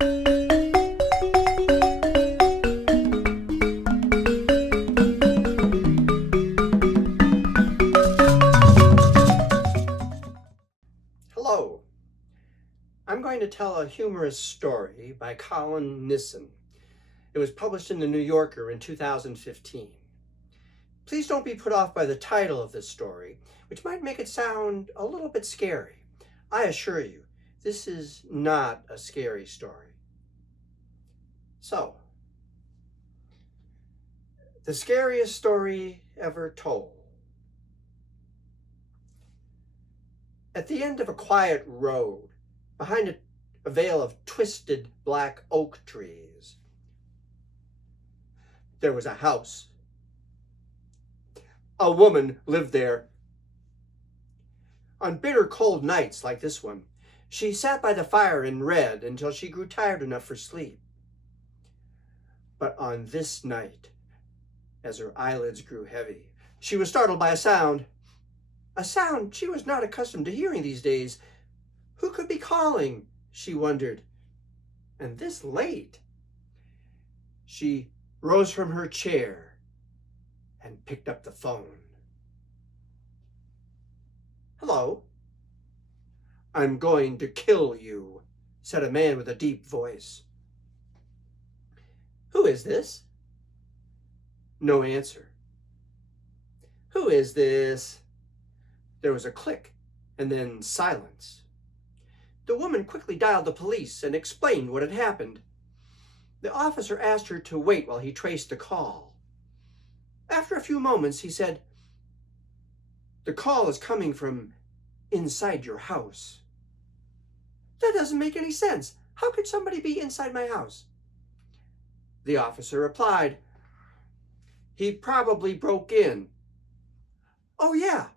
Hello. I'm going to tell a humorous story by Colin Nissan. It was published in the New Yorker in 2015. Please don't be put off by the title of this story, which might make it sound a little bit scary. I assure you, this is not a scary story. So, the scariest story ever told. At the end of a quiet road, behind a veil of twisted black oak trees, there was a house. A woman lived there. On bitter cold nights like this one, she sat by the fire and read until she grew tired enough for sleep. But on this night, as her eyelids grew heavy, she was startled by a sound she was not accustomed to hearing these days. Who could be calling, she wondered, and this late? She rose from her chair and picked up the phone. "Hello." "I'm going to kill you," said a man with a deep voice. "Who is this?" No answer. "Who is this?" There was a click and then silence. The woman quickly dialed the police and explained what had happened. The officer asked her to wait while he traced the call. After a few moments, he said, "The call is coming from inside your house." "That doesn't make any sense. How could somebody be inside my house?" The officer replied, "He probably broke in." "Oh yeah,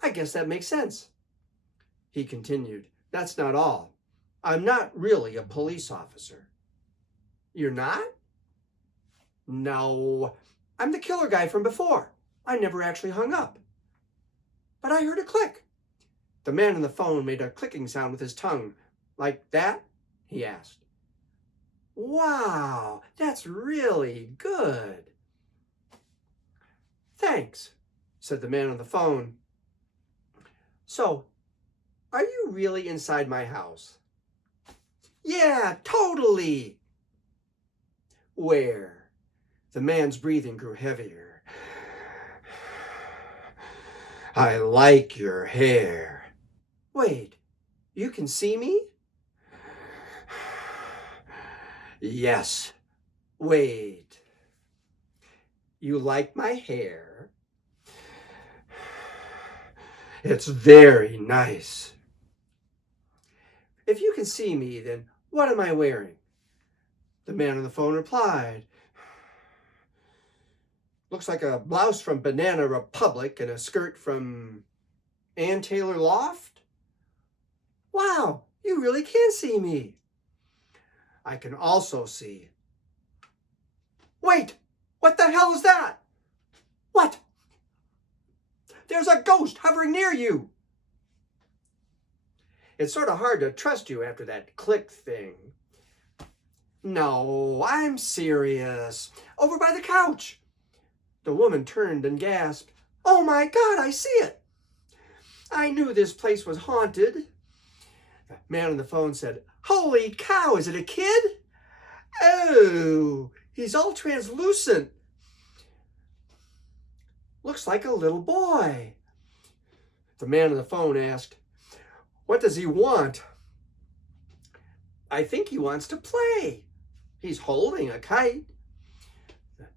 I guess that makes sense." He continued, "That's not all. I'm not really a police officer." "You're not?" "No, I'm the killer guy from before. I never actually hung up." "But I heard a click." The man on the phone made a clicking sound with his tongue. "Like that?" he asked. "Wow, that's really good." "Thanks," said the man on the phone. "So, are you really inside my house?" "Yeah, totally." "Where?" The man's breathing grew heavier. "I like your hair." "Wait, you can see me?" "Yes." "Wait, you like my hair?" "It's very nice." "If you can see me, then what am I wearing?" The man on the phone replied, "Looks like a blouse from Banana Republic and a skirt from Ann Taylor Loft." "Wow, you really can see me." "I can also see." "Wait, what the hell is that?" "What?" "There's a ghost hovering near you." "It's sort of hard to trust you after that click thing." "No, I'm serious. Over by the couch." The woman turned and gasped, "Oh my God, I see it. I knew this place was haunted." The man on the phone said, "Holy cow, is it a kid? Oh, he's all translucent. Looks like a little boy." The man on the phone asked, "What does he want?" "I think he wants to play. He's holding a kite." The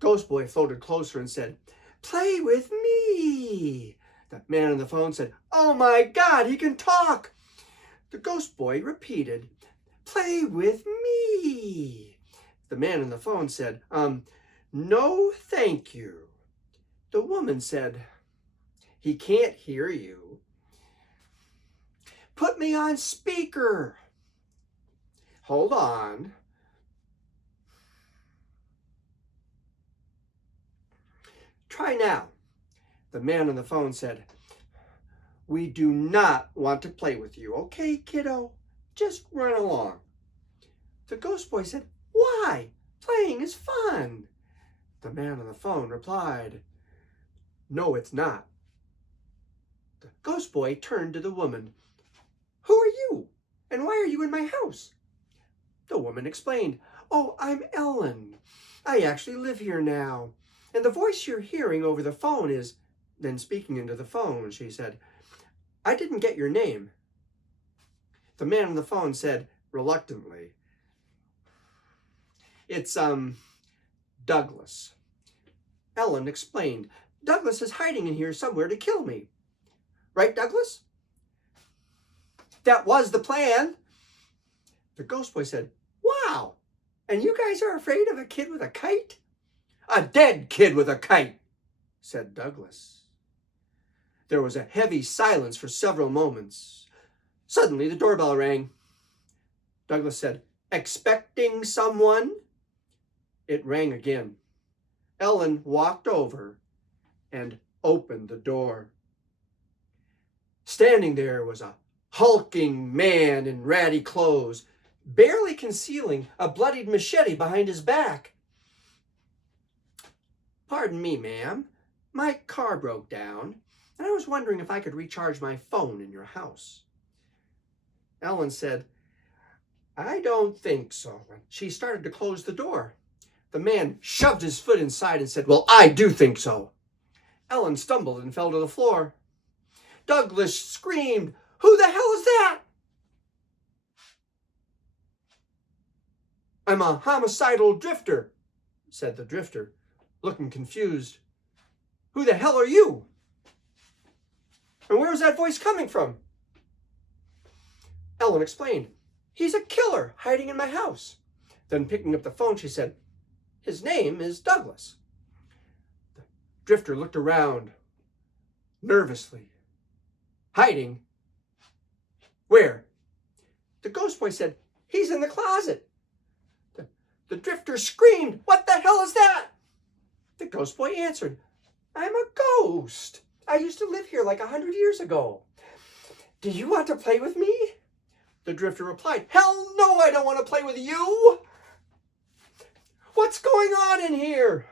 ghost boy floated closer and said, "Play with me." The man on the phone said, "Oh my God, he can talk." The ghost boy repeated, "Play with me." The man on the phone said, "No, thank you." The woman said, "He can't hear you." "Put me on speaker." "Hold on." "Try now." The man on the phone said, "We do not want to play with you, okay, kiddo? Just run along." The ghost boy said, "Why? Playing is fun." The man on the phone replied, "No, it's not." The ghost boy turned to the woman. "Who are you? And why are you in my house?" The woman explained, "Oh, I'm Ellen. I actually live here now. And the voice you're hearing over the phone is..." Then speaking into the phone, she said, "I didn't get your name." The man on the phone said reluctantly, "It's, Douglas." Ellen explained, "Douglas is hiding in here somewhere to kill me. Right, Douglas?" "That was the plan." The ghost boy said, "Wow, and you guys are afraid of a kid with a kite?" "A dead kid with a kite," said Douglas. There was a heavy silence for several moments. Suddenly the doorbell rang. Douglas said, "Expecting someone?" It rang again. Ellen walked over and opened the door. Standing there was a hulking man in ratty clothes, barely concealing a bloodied machete behind his back. "Pardon me, ma'am. My car broke down, and I was wondering if I could recharge my phone in your house." Ellen said, "I don't think so." She started to close the door. The man shoved his foot inside and said, "Well, I do think so." Ellen stumbled and fell to the floor. Douglas screamed, "Who the hell is that?" "I'm a homicidal drifter," said the drifter, looking confused. "Who the hell are you? And where is that voice coming from?" Ellen explained, "He's a killer hiding in my house." Then picking up the phone, she said, "His name is Douglas." The drifter looked around nervously. "Hiding? Where?" The ghost boy said, "He's in the closet." The drifter screamed, "What the hell is that?" The ghost boy answered, "I'm a ghost. I used to live here like 100 years ago. Do you want to play with me?" The drifter replied, "Hell no, I don't want to play with you." "What's going on in here?"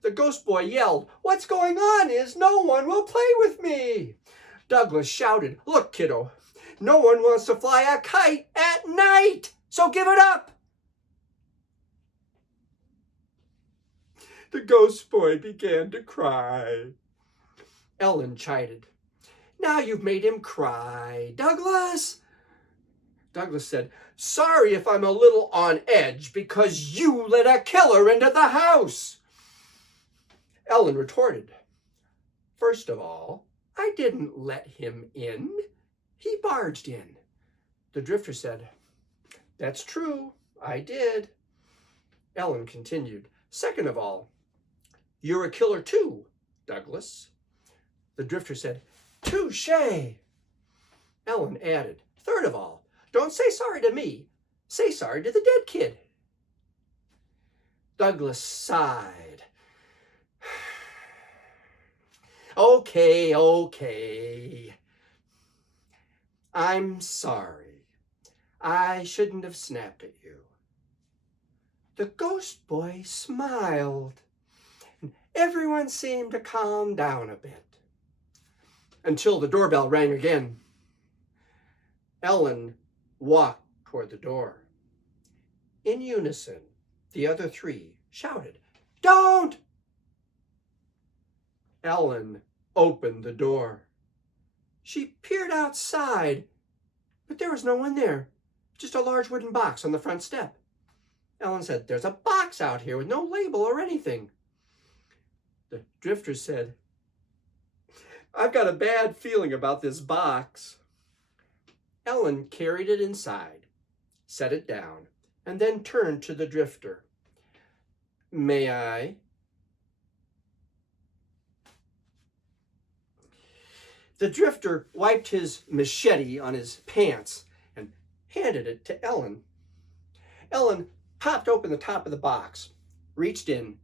The ghost boy yelled. "What's going on is no one will play with me." Douglas shouted, "Look, kiddo, no one wants to fly a kite at night, so give it up." The ghost boy began to cry. Ellen chided, "Now you've made him cry, Douglas." Douglas said, "Sorry if I'm a little on edge because you let a killer into the house." Ellen retorted, "First of all, I didn't let him in. He barged in." The drifter said, "That's true, I did." Ellen continued, "Second of all, you're a killer too, Douglas." The drifter said, "Touché." Ellen added, "Third of all, don't say sorry to me. Say sorry to the dead kid." Douglas sighed. Okay. I'm sorry. I shouldn't have snapped at you." The ghost boy smiled, and everyone seemed to calm down a bit. Until the doorbell rang again. Ellen walked toward the door. In unison, the other three shouted, "Don't!" Ellen opened the door. She peered outside, but there was no one there, just a large wooden box on the front step. Ellen said, "There's a box out here with no label or anything." The drifter said, "I've got a bad feeling about this box." Ellen carried it inside, set it down, and then turned to the drifter. "May I?" The drifter wiped his machete on his pants and handed it to Ellen. Ellen popped open the top of the box, reached in,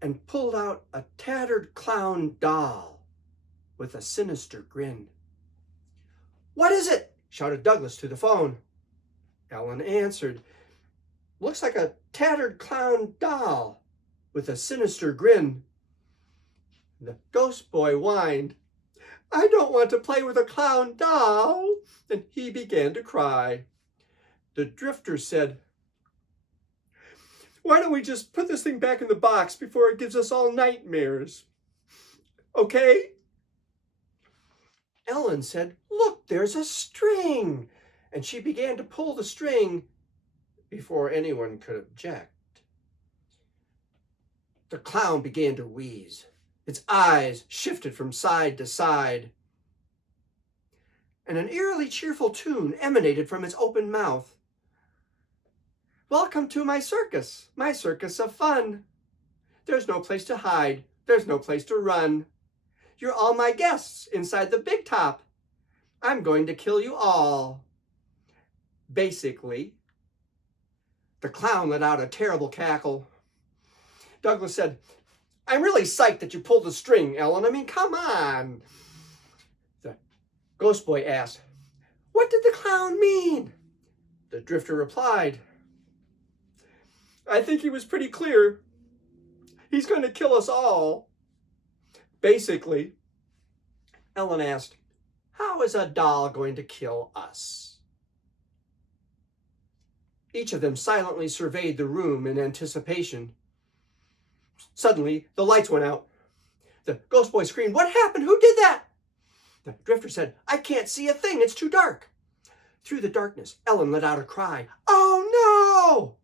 and pulled out a tattered clown doll with a sinister grin. "What is it?" shouted Douglas through the phone. Ellen answered, Looks like a tattered clown doll with a sinister grin. The ghost boy whined, "I don't want to play with a clown doll," and he began to cry. The drifter said, "Why don't we just put this thing back in the box before it gives us all nightmares? Okay?" Ellen said, "Look, there's a string," and she began to pull the string before anyone could object. The clown began to wheeze. Its eyes shifted from side to side, and an eerily cheerful tune emanated from its open mouth. "Welcome to my circus of fun. There's no place to hide, there's no place to run. You're all my guests inside the big top. I'm going to kill you all." Basically, the clown let out a terrible cackle. Douglas said, "I'm really psyched that you pulled the string, Ellen. I mean, come on." The ghost boy asked, "What did the clown mean?" The drifter replied, "I think he was pretty clear. He's going to kill us all." Basically, Ellen asked, "How is a doll going to kill us?" Each of them silently surveyed the room in anticipation. Suddenly, the lights went out. The ghost boy screamed, "What happened? Who did that?" The drifter said, "I can't see a thing. It's too dark." Through the darkness, Ellen let out a cry. "Oh no!"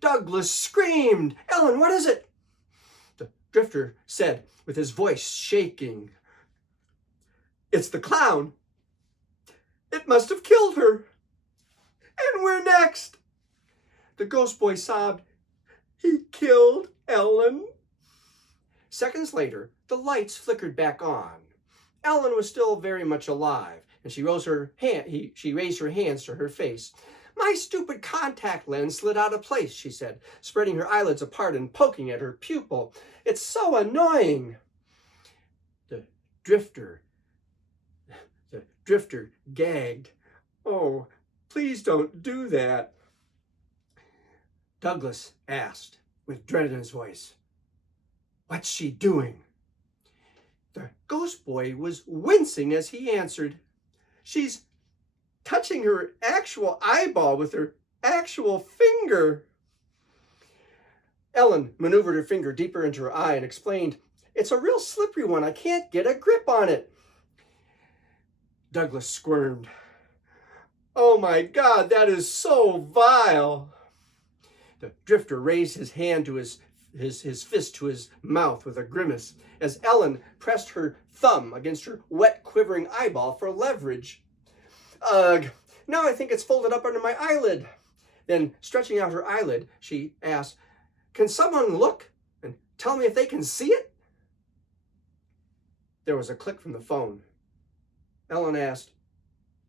Douglas screamed, "Ellen, what is it?" The drifter said, with his voice shaking, "It's the clown. It must have killed her. And we're next." The ghost boy sobbed, "He killed Ellen." Seconds later, the lights flickered back on. Ellen was still very much alive, and she raised her hands to her face. "My stupid contact lens slid out of place," she said, spreading her eyelids apart and poking at her pupil. "It's so annoying." The drifter gagged. "Oh, please don't do that." Douglas asked, with dread in his voice, "What's she doing?" The ghost boy was wincing as he answered, "She's touching her actual eyeball with her actual finger." Ellen maneuvered her finger deeper into her eye and explained, "It's a real slippery one. I can't get a grip on it." Douglas squirmed. "Oh my God, that is so vile." The drifter raised his hand to his fist to his mouth with a grimace as Ellen pressed her thumb against her wet, quivering eyeball for leverage. "Ugh, now I think it's folded up under my eyelid." Then, stretching out her eyelid, she asked, "Can someone look and tell me if they can see it?" There was a click from the phone. Ellen asked,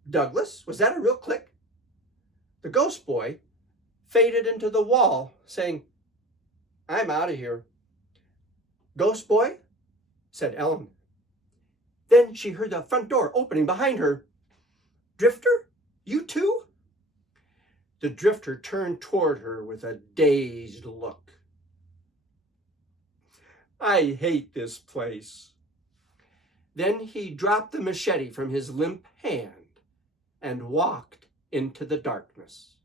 "Douglas, was that a real click?" The ghost boy faded into the wall, saying, "I'm out of here." "Ghost boy?" said Ellen. Then she heard the front door opening behind her. "Drifter, you too?" The drifter turned toward her with a dazed look. "I hate this place." Then he dropped the machete from his limp hand and walked into the darkness.